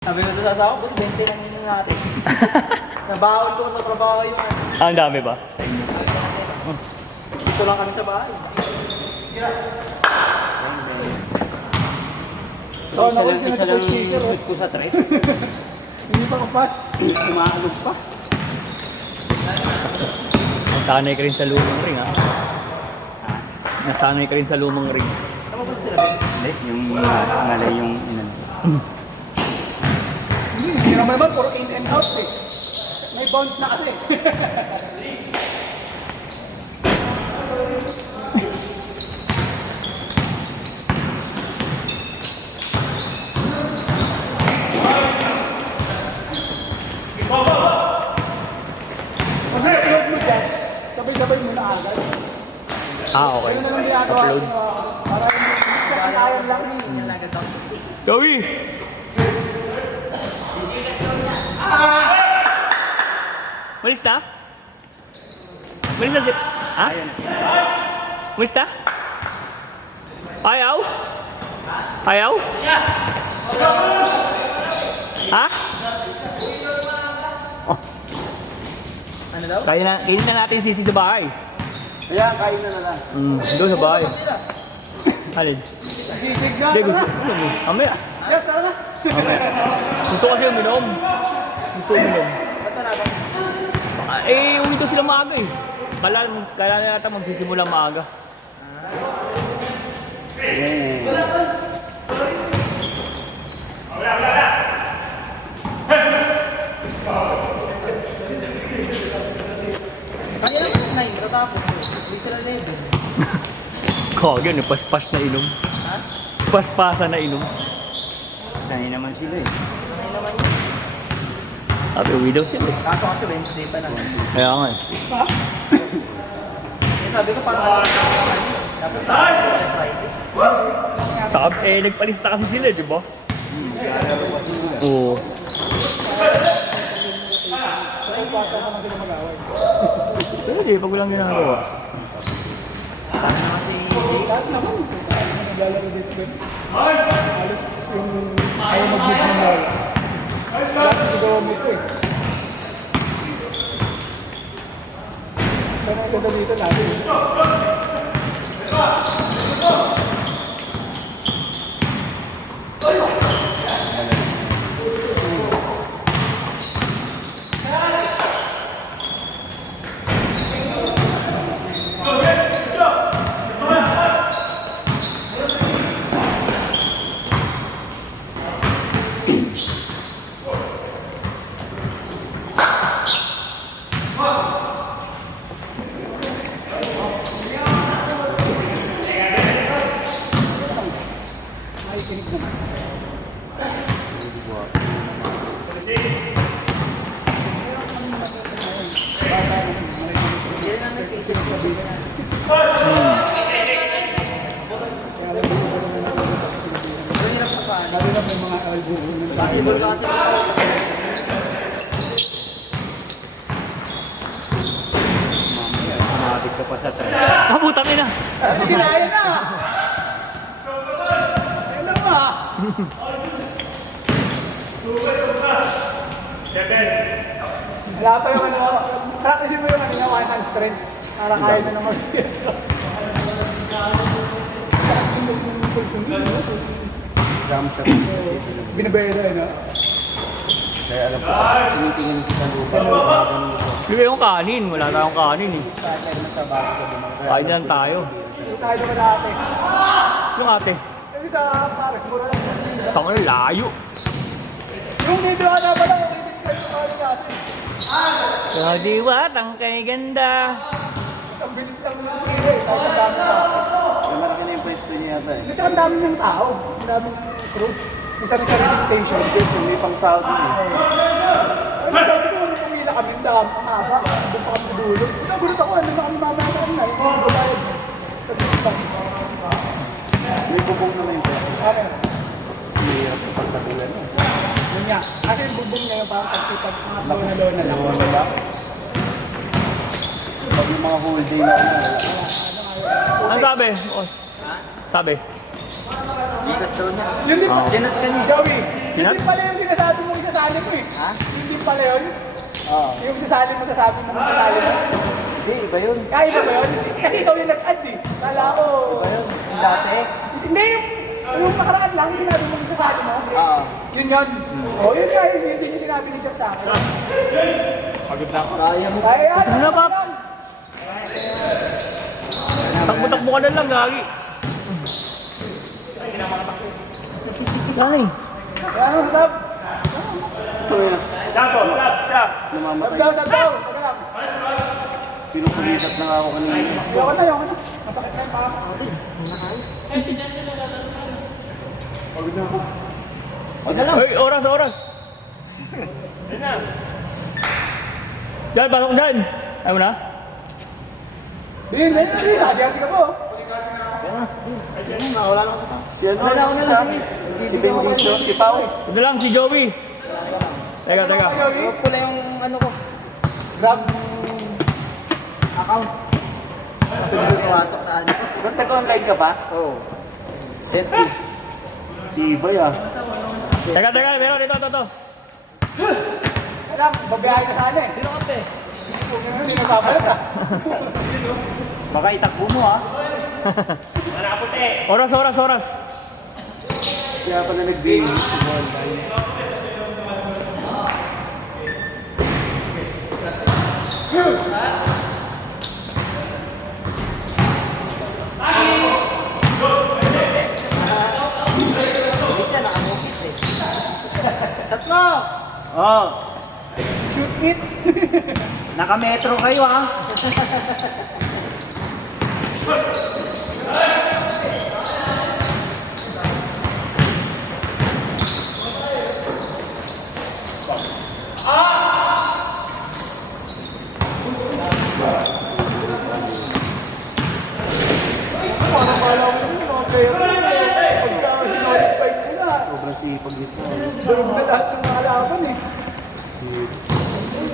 Sabi ko doon sa asawa, boss, 20 lang yun natin. Nabaon ko magtrabaho yun. Ang dami ba? Sa inyo? Dito lang kami sa bahay. Oo, naku, isa lang shoot ko sa trip. Hindi pa kapas. Umaalog pa. Nasanay ka rin sa lumang ring, ha? Nasanay ka rin sa lumang ring. Tama ba sila, Ben? Hindi, yung ngalay yung inan. Hindi naman naman, puro in and out eh. May bounce na kasi. Pag na-upload mo dyan, sabay-sabay mo na agad. Okay. Ano naman ginagawa Upload. ko, para hindi sa kanayan lang eh. Gawi! Malis na? Malis na si... Ha? Malis na? Ayaw? Ayaw? Ha? Oh. Ano daw? Kainin na natin sisi sa bahay. Ayan, kain na lang. Doon sa bahay. Alin? Sisig na. Hindi, gusto. Mamaya. Yes, tara na. Gusto kasi uminom. Gusto uminom. Ba't na natin? Uwi ko sila maaga eh. Kala na yata magsisimula maaga. Ayan. Kaya lang kasi 9, tatapos eh. Hindi sila 11. Kagyan, paspas na inom. Ha? Paspasa na inom. Sanay naman sila eh. Ano naman yun? Sabi, uwi daw sila eh. Kaso kasi Wednesday pa naman. Kaya nga eh. Ha? Eh, sabi ko parang alam ko naman yun. Tapos sa Friday. Nagpalista kasi sila, di ba? Oo. Ay, bata naman sila mag-away. Pero di, pag walang ginagawa. Sana na kasi... Lahat naman. Naglalaro din sila. Halos yung ayaw mag-move ng bola. Lahat nagagawa mo ito eh. Kaya ang ganda dito natin. Marunong may mga elbow. Basketball kasi. Matik ka pa sa trip. Putang ina! Kinain na! Ano ba? Wala pa yung ano. Practice mo yung ano, one hand strength. Para kaya na naman. Jump shot. Binabayara eh, no? Kaya alam ko, tinitingin ko sa lupa. Bigay yung kanin. Wala tayong kanin eh. Kaya naman sa bago ko din. Kain na lang tayo. Hindi tayo naman dati. Yung ate. Sabi sa Paris, mura lang. Tangan layo. Yung video ka na pala, yung kayo sa Paris kasi. Sa diwat ang kay ganda. Ang bilis lang ng kilo eh. Tapos ang dami tao. Malaki na yung pwesto niya yata eh. At saka ang dami ng tao. Ang daming crew. May sarili station. May pang Saudi eh. Ay, sabi ko, nung pumila kami, ang dami, ang haba. Doon pa kami sa dulo. Nagulat ako, ano ba kami mamakaan na? Yung mga babayad. Sa dito. May bubong naman yung pwesto. Okay. Mahirap sa pagkatulan eh. Yun nga. Kasi yung bubong niya yung parang pagkipag mga low na lang. Ano ba? Pag yung mga whole day na ano. Ano sabi? Oh. Sabi? Gigas daw niya. Yun din. Ginat ka niya. Gawi. Sinat? Yun din pala yung sinasabi mo isasali mo eh. Ha? Hindi pala yun. Oo. Yung sasali mo, sasabi mo kung sasali mo. Hindi, iba yun. Kaya iba ba yun? Kasi ikaw yung nag-add eh. Kala ko... Iba yun. Yung dati. Hindi, yung nakaraan lang, sinabi mo yung sasali mo. Oo. Yun yun. Oo, yun kaya yun yung sinabi ni Jack sa akin. Pagod na ako. Kaya mo. Kaya Ano na, Pap? Takbo-takbo ka na lang, gagi. Ay. Kaya ano, sab? Namamatay. Sab daw. Teka lang. Pinupulitat na nga ako kanina. Yoko na. Masakit na yung paa. Pagod na ako. Pagod na lang. Hoy, oras. Diyan, pasok dyan. Ayaw mo na? Bin. Hadiyan ka po. Wala lang. Si ano na ako sa akin. Si Benjiso, si Pao. Ito lang, si Joey. Teka. Pula yung ano ko. Grab. Account. Pumasok na ano. Ba't nag-online ka ba? Oo. Set me. Si Ibay ah. Teka, meron dito. Alam, babiyahe ka sana eh. Dino ka pe. Hindi nagpapalit ah. Baka itakbo mo ah. Oras. Kaya pala nag-game. Tatlo! Oh. Shoot it. Naka-metro kayo ah. Parang pala ko yung mga player ko. Pagka sinolified ko na. Sobrang sipag ito. Durog na lahat ng mga laban eh.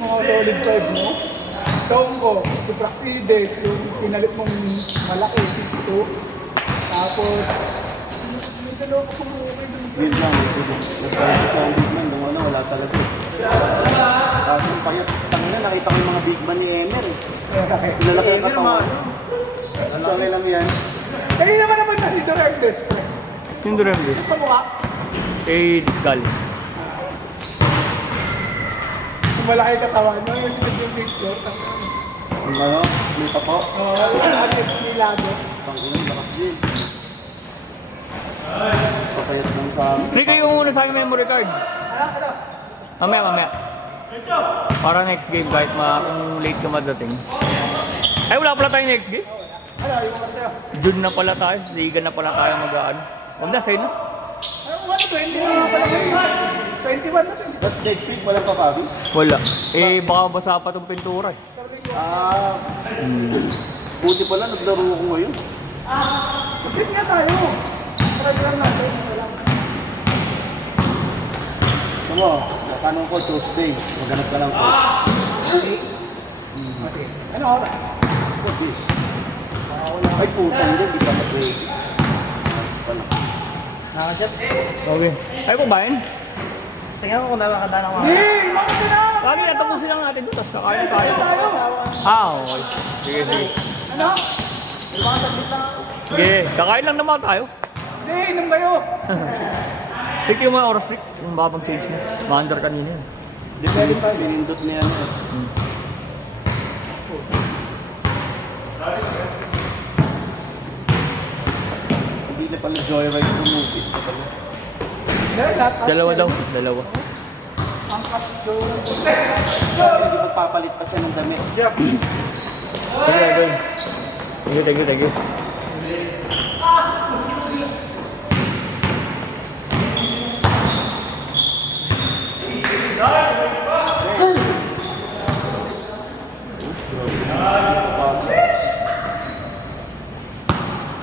Mga solid five mo. Tongko, si Praxides, yung pinalit mong malaki, 6'2". Tapos, may dalawa ko kung okay dun. Yun lang. Nagkaroon sa big man. Nung ano, wala talaga. Tapos yung payot. Tangina, nakita ko yung mga big man ni Emer eh. Lalaki ang katawan. Lalaki lang yan. Kaya naman na si Dorardes. Yung Durembe. Sa mukha, Kay Gal. kung malaki katawan mo, yung picture. Ang ano, may papo. Oo, yung agad nilago. Tangina, lakas din. Papayat lang sa amin. Hindi kayo muna sa aking memory card. Ano? Mamaya. Para next game kahit kung late ka madating. Ay, wala pala tayo next game. Ano, yung mga sa'yo? June na pala tayo. Liga na pala tayo mag-ano. Huwag na, sa'yo na. Ano, 20 na pala ngayon. 21 na din. But next week, walang papabi? Wala. Eh, baka basa pa itong pintura eh. Ah, buti pala, naglaro ko ngayon. Mag-sit nga tayo. Try lang natin. Tama, tanong ko Tuesday. Maghanap ka lang ko. Ano oras? Ay, putang din, di pa mag-ready. Okay. Ay, kumain? Tingnan ko kung nakakadaan ako. Hey, bakit na? Lagi natapusin lang natin ito, tapos kakain tayo. Okay. Sige. Ano? Sige, kakain lang naman tayo. Hindi, inom kayo. Tignan yung mga oras, Rick. Yung babang change mo. Ma-under kanina yun. Di ba rin pa, sinindot niya ano. Hindi na pala joyride sa movie. Dalawa daw. Ang kasto. Hindi mo papalit pa siya ng damit. Thank you.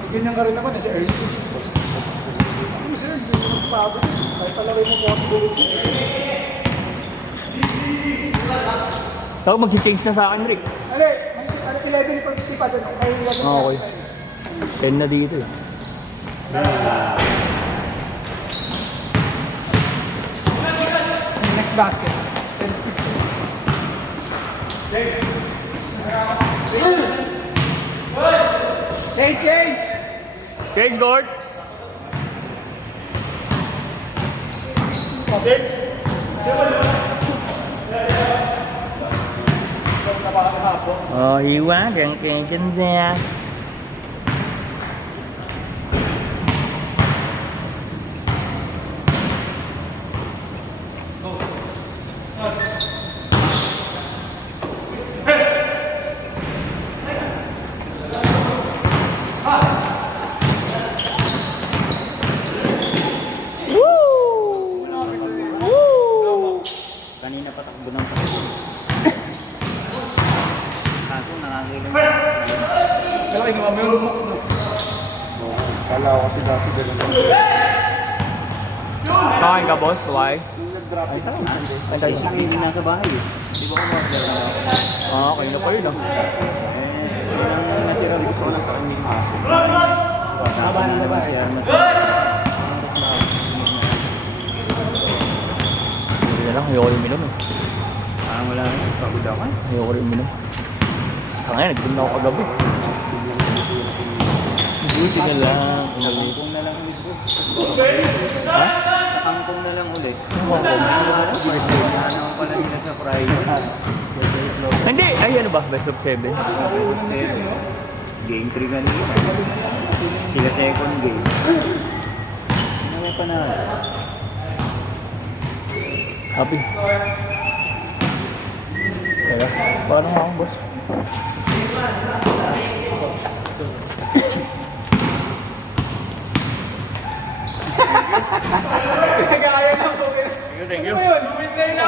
Ganyan ka rin naman eh, si Ernie. Ano sir, hindi mo magpapagod. Kahit palagay mo po ako bulo. Tawag, mag-change na sa akin, Rick. Ano, 11:50 pa doon. Okay. 10 na dito eh. basket. Change! Change guard. Hiếu quá, gần kìa trên xe. Kanina patakbo ng takbo. Kaso nakakailan. Kala ko yung may lumok mo. Kala ko kasi dati ganun. Kakain ka, boss? Why? Yung nag-drop it ako. Kasi hindi nasa bahay eh. Di ba ko mag-drop? Kain na pa yun ah. Natira gusto ko lang sa kanyang aso. Haba na ba? Hindi na lang, ayoko rin minom eh. Parang wala rin. Pagod ako eh. Ayoko rin minom. Ngayon, nagdun na ako kagabi. Buti na lang. Kangkong na lang ulit. Ha? Kangkong na lang ulit. Ano Ano pala nila sa Friday? Hindi! Ay, ano ba? Best of 7. Game 3 kanina. Sila second game. Ano may panalo? Happy. Kaya, paano nga akong boss? Kaya lang po. Thank you. Ano yun? Midnight na.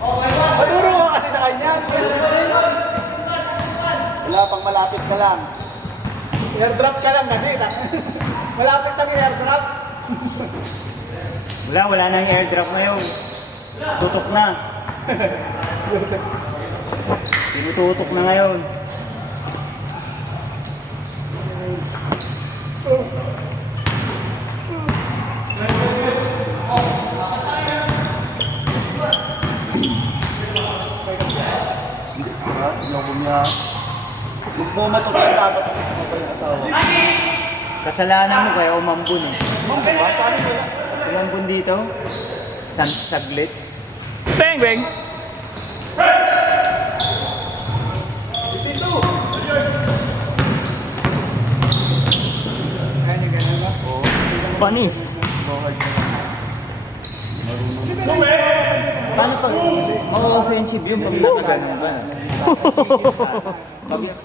Maturo ko kasi sa kanya. Wala pang malapit ka lang. Airdrop ka lang kasi. Malapit lang yung airdrop. Wala na yung airdrop ngayon. Tutok na. Tinututok na ngayon. Loko niya. Kung pumatok ka dapat sa mga asawa. Kasalanan mo kaya umambun eh. Mambun ba? Paano mo? Umambun dito. Saglit. Bang, bang! Kaya niya ganun ba? Panis. Paano pag ma-offensive yun pag nakaganon ka?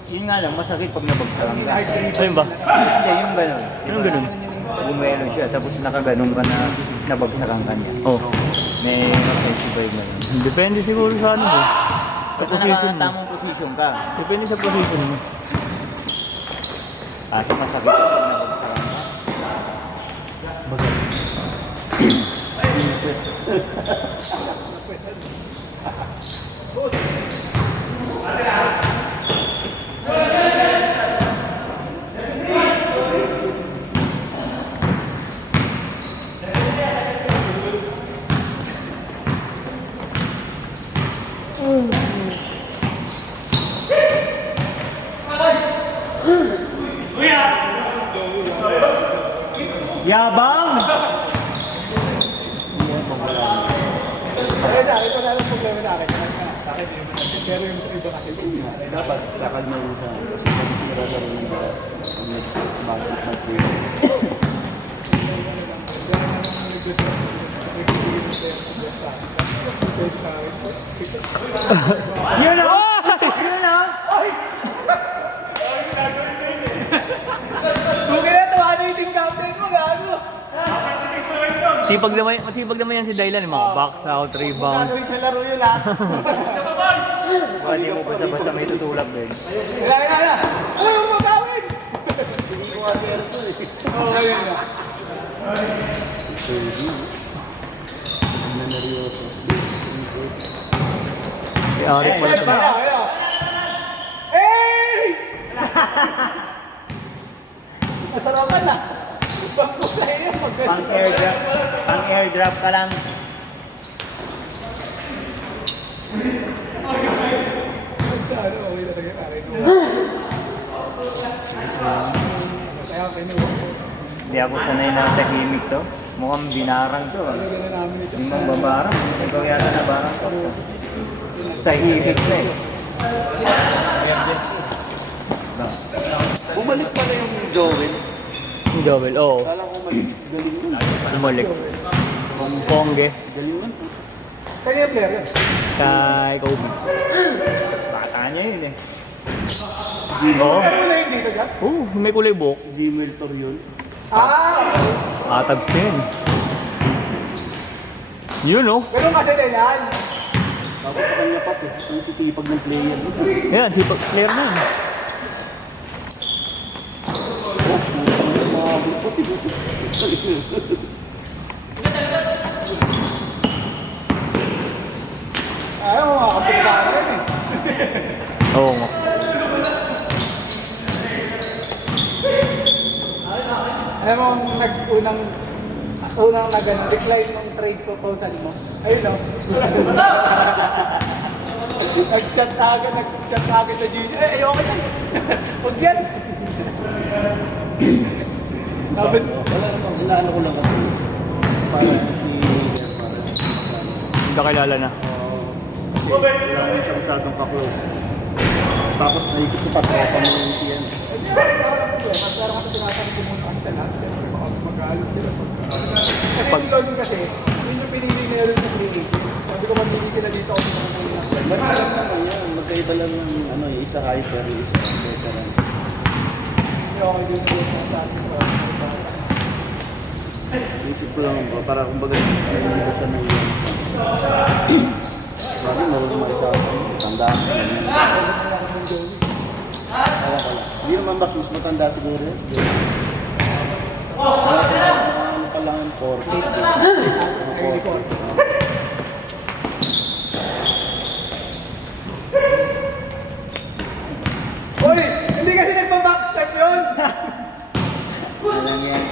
Yun nga lang, masakit pag nabagsakan ka. Ayun ba? Hindi, yung ganon. Anong ganun? Bumelo siya, tapos nakaganon ka na nabagsakan ka niya. Oh. May offensive vibe na yun. Depende siguro sa ano mo. Sa Basta position mo. nakatamang position ka. Depende sa position mo. Kasi masakit pag nabagsakan ka. Yabang! Ito na lang problema sa akin. Sa akin, pero yung sa iba kasi. Dapat lakad mo rin sa pag-sira rin ng bakit mag-play. Yun na! Yun na! Kung kaya tawa na yung team captain mo, gaano? Masipag naman yan si Dylan, mga box out, rebound. Gagawin sa laro yun ha. Hindi mo basta-basta may tutulak din. Kaya. Ano yung magawin? Hindi ko nga serso eh. Oo, ngayon na. Si Arik pala ito. Kaya. Hey! Nasarapan na. Wag mo sa'yo yan, Pang airdrop ka lang. Sa ano, okay na talaga pare. Kaya kinuha ko. Hindi ako sanay na tahimik to. Mukhang binarang to. Talaga na namin ito. Hindi magbabarang. Ikaw yata na barang to. Tahimik na eh. Bumalik pala yung Joel. Yung Joel, oo. Kala ko galing yun. Bumalik. Ang Congress. Galing yun. Kaya yung player yan. Kay Kobe. Bata niya yun eh. Oo. Pero wala yung dito dyan? May kulay buhok. Di Meltor yun. Atabs yun. Yun oh. Pero kasi na yan. Tapos sa kanya pa to. Ang sisipag ng player. Yan, si player na yun. Ayaw mo mga kapitbahay yan eh. Oo nga. Ayaw mo unang nag-decline ng trade proposal mo. Ayun o. Nag-chat agad sa junior. Ayoko yan. Huwag yan. Tapos, Inaano ko lang kasi. Para Kakilala na. wala ko siya masyadong kaklog. Tapos naisip ko pag-opa mo yung siyan. mas parang ako tinatanong ko muna ang talag. Mag-aalos sila. Kasi yung loading kasi, yun yung pinili nila rin sa creative. Sabi ko magpili sila dito ako sa mga Ba't lang naman yan? Magkaiba lang ng ano, isa hyper, isa veteran. Hindi ako din yung sa atin sa Isip ko lang ba, para kumbaga nalilito siya ng yan. Sabi, marunong marisapin. Tandaan ko yan. Kaya pala. Hindi naman ba matanda siguro yun? Ano pa lang, 40. Uy! Hindi kasi nagpa-backstep yun! Ano yan?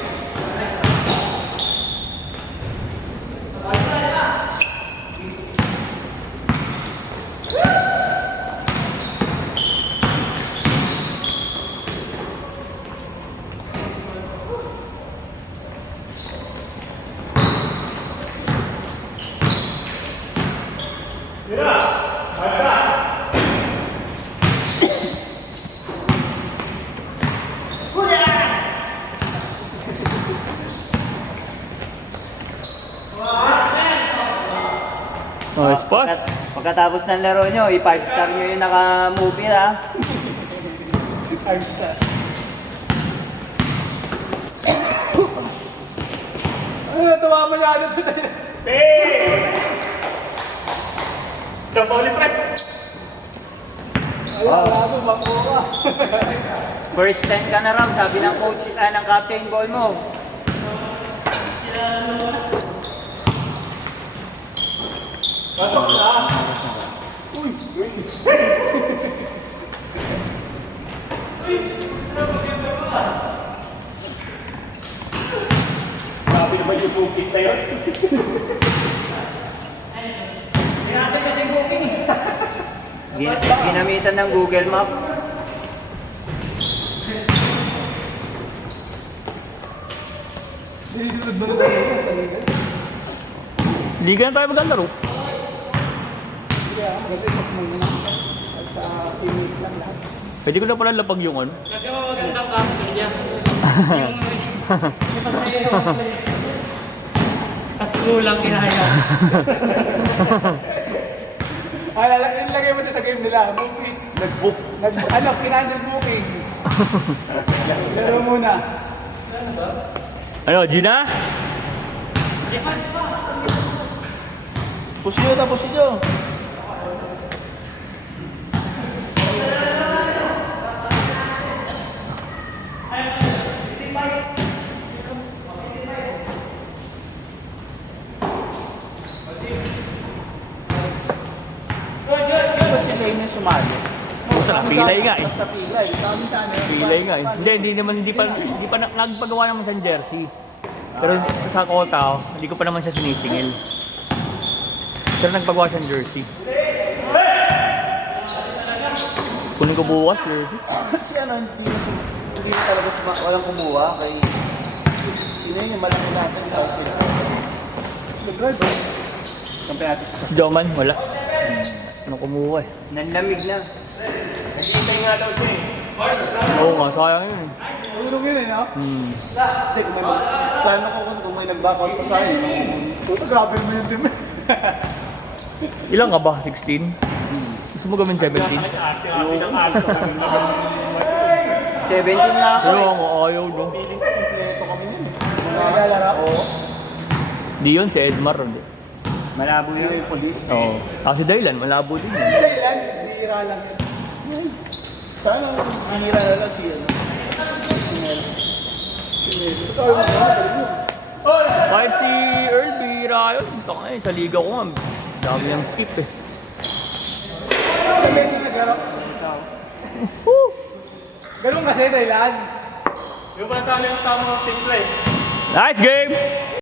Nice pass. Pagkatapos ng laro nyo, i-5-star nyo yung naka-movie ha. Ano natuwa mo na ano ito? Wala mo, makuha. First time ka na raw, sabi ng coach, ng captain goal mo. Pasok na. Sabi naman yung booking na yun. Ginamitan ng Google Map. Sinisunod mo na talaga. Hindi ka na tayo maglalaro. Kaya, kasi mas muna. At sa teammate lang lahat. Pwede ko na pala lapag yung ano. Kasi magandang caption niya. Kasi kulang kinaya. Ilagay mo ito sa game nila. Movie. Nag-book. Ano, kinancel booking. Laro muna. Ano, Gina? Push nyo na, push nyo. Gusto na, Pilay nga eh. Basta pilay. Kami sana yun. Pilay nga eh. Hindi pa nagpagawa naman siyang jersey. Pero sa kota, hindi ko pa naman siya sinisingil. Pero nagpagawa siyang jersey. Kunin ko bukas jersey. Kasi ano, hindi na talaga walang kumuha kay... Yun yung malaki natin. Nag-drive ba? Kampi natin. Si Joman, wala. Ano kumuha eh. Nanlamig na. Naghihintay nga daw siya eh. Oo nga, sayang yun eh. Tulong yun eh, no? Hindi, sana kung may nag-backout pa sa akin. Puto, grabe mo yun din. Ilang ka ba? 16? Gusto mo gawin 17? 17 na ako. Pero ako ayaw no. Naglalaro? Oo. Di yun, si Edmar. Hindi. Malabo yun yung police. Oo. Kasi Dylan, malabo din yun. Kailan? Bihira lang yun. Sana bihira na lang si ano. Totoo yung mga magaling yun. Kahit si Earl, bihira yun. Taka eh, sa liga ko nga. Dami niyang skip eh. Sabihin ko sa garo. Ganun kasi, Thailand. Nice game!